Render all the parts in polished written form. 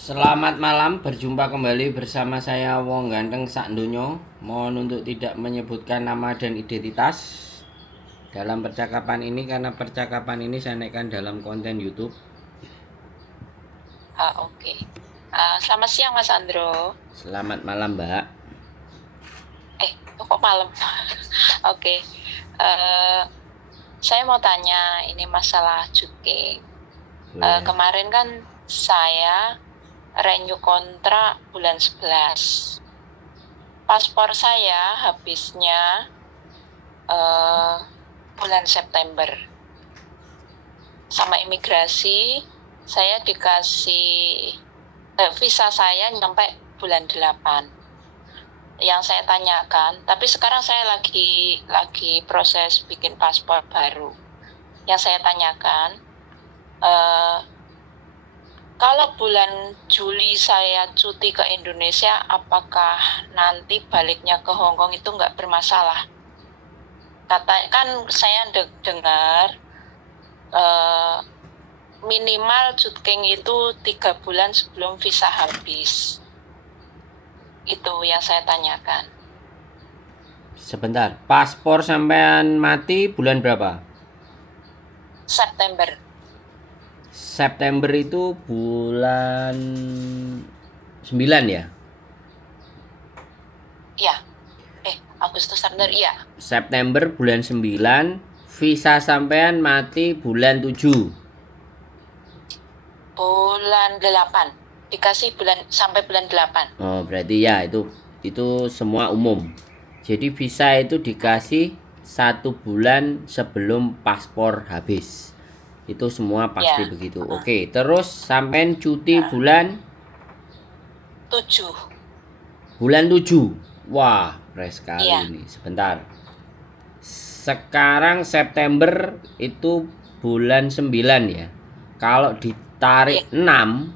Selamat malam, berjumpa kembali bersama saya Wong Ganteng Sakdonyo. Mohon untuk tidak menyebutkan nama dan identitas dalam percakapan ini karena percakapan ini saya naikkan dalam konten YouTube. Oke. Selamat siang Mas Andro. Selamat malam, Mbak. Kok malam? Oke. Saya mau tanya ini masalah cuti. Kemarin kan saya renew kontrak bulan 11. Paspor saya habisnya bulan September. Sama imigrasi saya dikasih visa saya nyampe bulan 8. Yang saya tanyakan, tapi sekarang saya lagi proses bikin paspor baru. Yang saya tanyakan, kalau bulan Juli saya cuti ke Indonesia, apakah nanti baliknya ke Hong Kong itu nggak bermasalah? Kan saya dengar minimal cutking itu 3 bulan sebelum visa habis. Itu yang saya tanyakan. Sebentar, paspor sampean mati bulan berapa? September. September itu bulan 9 ya? Iya. Agustus September, iya. September bulan 9, visa sampean mati bulan 7. Bulan 8. Dikasih sampai bulan 8. Oh, berarti ya itu semua umum. Jadi visa itu dikasih 1 bulan sebelum paspor habis. Itu semua pasti begitu. Oke, terus sampean cuti bulan 7. Bulan 7. Wah, fresh sekali ini. Sebentar. Sekarang September itu bulan 9 ya. Kalau ditarik 6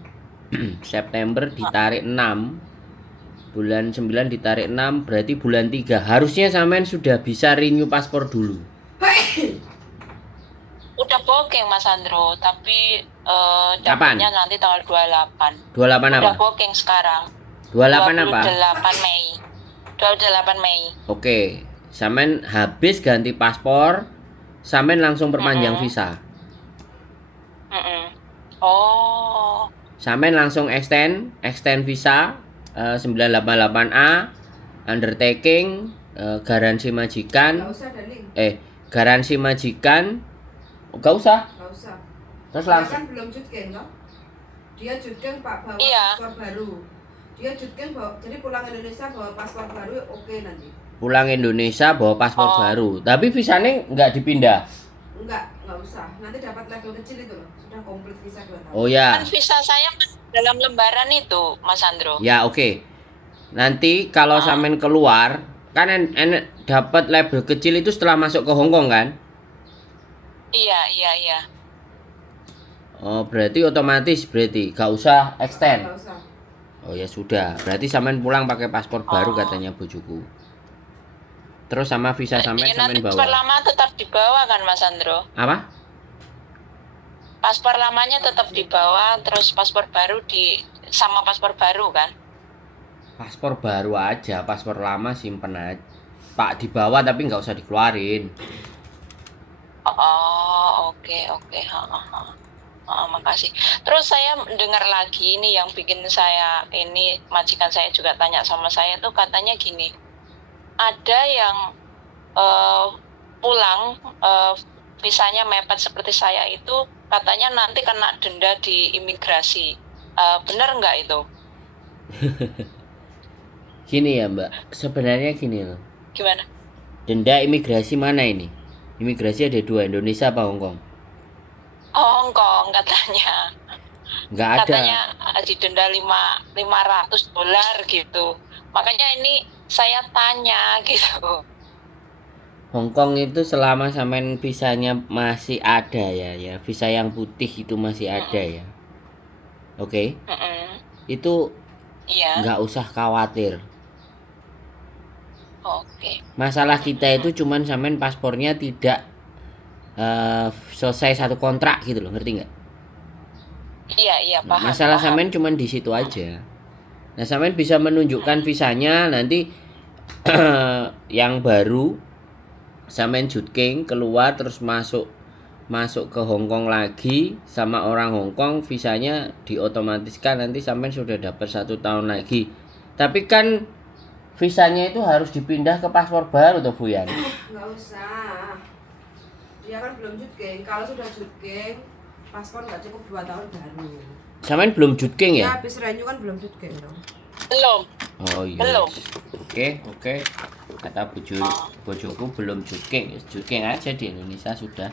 September ditarik 6, bulan 9 ditarik 6 berarti bulan 3. Harusnya sampean sudah bisa renew paspor dulu. Udah booking Mas Andro, tapi Kapan? nanti tanggal 28. 28 apa? Udah booking sekarang. 28 apa? 28 Mei. 28 Mei. Oke, sampean habis ganti paspor, sampean langsung perpanjang visa. Oh. Sampean langsung extend visa 988A, undertaking, garansi majikan. Garansi majikan. Gak usah. Terus langsung. Kan belum jutken loh. Dia jutken Pak bawa paspor baru. Dia jutken bawa, jadi pulang Indonesia bawa paspor baru oke nanti. Pulang Indonesia bawa paspor baru. Tapi visanya nggak dipindah. Nggak usah. Nanti dapat label kecil itu loh. Sudah komplit visa 2 tahun. Oh ya. Kan visa saya dalam lembaran itu, Mas Andro. Ya oke. Nanti kalau sampean keluar, kan dapat label kecil itu setelah masuk ke Hong Kong kan? Iya. Oh, berarti otomatis gak usah extend. Nggak usah. Oh ya sudah. Berarti sampean pulang pakai paspor baru katanya bojoku. Terus sama visa sampean nanti bawa. paspor lama tetap dibawa kan Mas Andro? Apa? Paspor lamanya tetap dibawa, terus paspor baru sama paspor baru kan? Paspor baru aja, paspor lama simpen aja. Pak dibawa tapi nggak usah dikeluarin. Oh, oke. Makasih. Terus saya dengar lagi ini yang bikin saya ini, majikan saya juga tanya sama saya tuh katanya gini, ada yang pulang visanya mepet seperti saya itu katanya nanti kena denda di imigrasi. Benar nggak itu? Gini ya Mbak, sebenarnya gini loh. Gimana? Denda imigrasi mana ini? Imigrasi ada 2, Indonesia apa Hong Kong? Hong Kong katanya. Nggak ada. Katanya didenda $500 gitu. Makanya ini saya tanya gitu. Hong Kong itu selama sampean visanya masih ada ya, visa yang putih itu masih ada ya. Oke. Itu nggak usah khawatir. Oke. Masalah kita itu cuman sampean paspornya tidak selesai 1 kontrak gitu loh, ngerti nggak? Iya, Nah, paham, masalah paham. sampean cuman di situ aja. Nah, sampean bisa menunjukkan visanya nanti yang baru sampean jutking keluar terus masuk ke Hong Kong lagi sama orang Hong Kong, visanya diotomatiskan, nanti sampean sudah dapat 1 tahun lagi. Tapi kan visanya itu harus dipindah ke paspor baru tuh Bu Yan. Nggak usah. Dia kan belum jutking. Kalau sudah jutking, paspor nggak cukup 2 tahun baru. Sampean belum jutking Ya, ya? habis renew kan belum jutking dong. Belum. Oh iya. Belum. Oke. Kata bojoku belum jutking. Jutking aja di Indonesia sudah.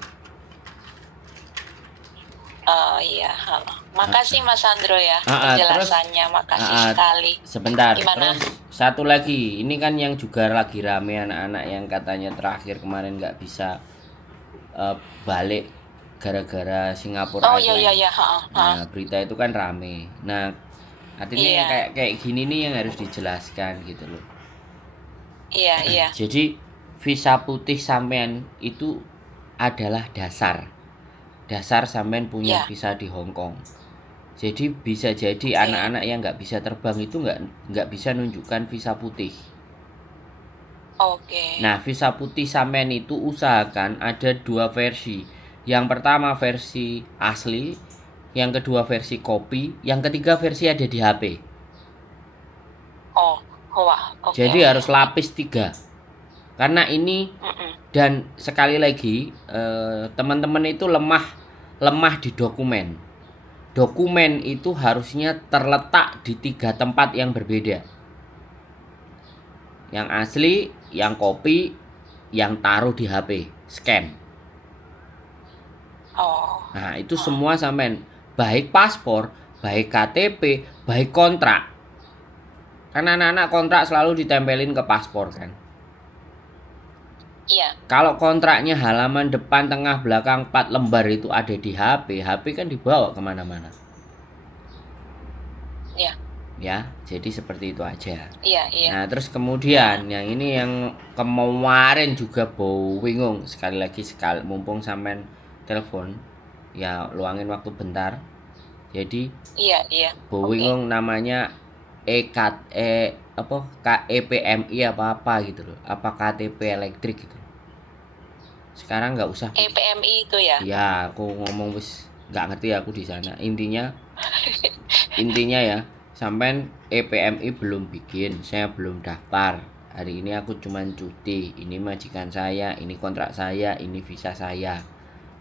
Oh iya, makasih Mas Sandro ya penjelasannya, makasih sekali. Sebentar, Gimana? terus satu lagi, ini kan yang juga lagi rame anak-anak yang katanya terakhir kemarin nggak bisa balik gara-gara Singapura Oh Airlines. iya. Nah, berita itu kan rame. Nah, artinya Iya. yang kayak gini nih yang harus dijelaskan gitu loh. Iya. Jadi visa putih sampean itu adalah dasar sampean punya Iya. visa di Hong Kong. Jadi bisa jadi anak-anak yang nggak bisa terbang itu nggak bisa nunjukkan visa putih. Oke. Nah, visa putih sampean itu usahakan ada 2 versi. Yang pertama versi asli, yang kedua versi kopi, yang ketiga versi ada di HP. Oh, wah. Oke. Jadi harus lapis 3. Karena ini dan sekali lagi teman-teman itu lemah di dokumen. Dokumen itu harusnya terletak di 3 tempat yang berbeda. Yang asli, yang kopi, yang taruh di HP, scan. Oh. Nah, itu semua sampean, baik paspor, baik KTP, baik kontrak. Karena anak-anak kontrak selalu ditempelin ke paspor kan. Iya. Kalau kontraknya halaman depan, tengah, belakang 4 lembar itu ada di HP kan dibawa kemana-mana. Iya. Ya, jadi seperti itu aja. Iya. Nah, terus kemudian yang ini yang kemarin juga bingung sekali mumpung sampean telepon, ya luangin waktu bentar. Jadi Iya. bingung namanya EPMI apa gitu loh. Apa KTP elektrik gitu. Sekarang nggak usah. EPMI itu ya? Ya, aku ngomong wis nggak ngerti aku di sana. Intinya ya, sampean EPMI belum bikin, saya belum daftar. Hari ini aku cuman cuti. Ini majikan saya, ini kontrak saya, ini visa saya.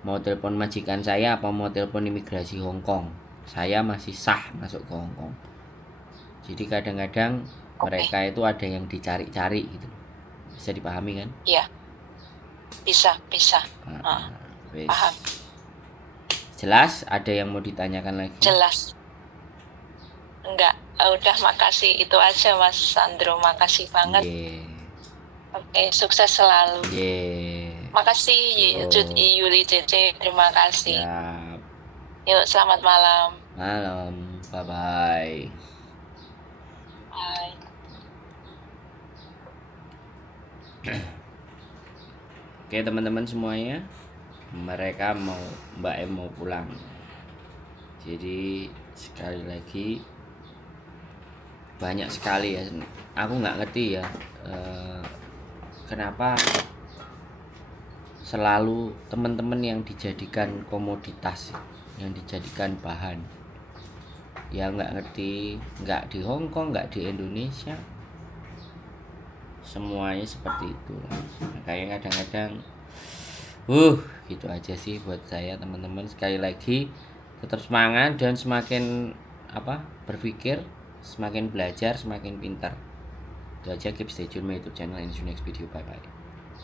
Mau telepon majikan saya apa mau telepon imigrasi Hong Kong? Saya masih sah masuk ke Hong Kong. Jadi kadang-kadang mereka itu ada yang dicari-cari gitu. Bisa dipahami kan? Iya. Bisa. Paham. Jelas? Ada yang mau ditanyakan lagi? Jelas. Enggak, udah makasih itu aja Mas Sandro, makasih banget. Oke, sukses selalu. Makasih Yuli Cece, terima kasih. Yuk, selamat malam. Malam, bye. Bye. Oke teman-teman semuanya, mereka Mbak M mau pulang. Jadi sekali lagi banyak sekali ya, aku nggak ngerti ya kenapa selalu teman-teman yang dijadikan komoditas, yang dijadikan bahan, ya nggak ngerti, nggak di Hong Kong, nggak di Indonesia, semuanya seperti itu. Makanya kadang-kadang gitu aja sih buat saya teman-teman. Sekali lagi tetap semangat dan semakin berpikir, semakin belajar, semakin pintar. Itu aja, keep stay tune my YouTube channel and see you next video. Bye bye.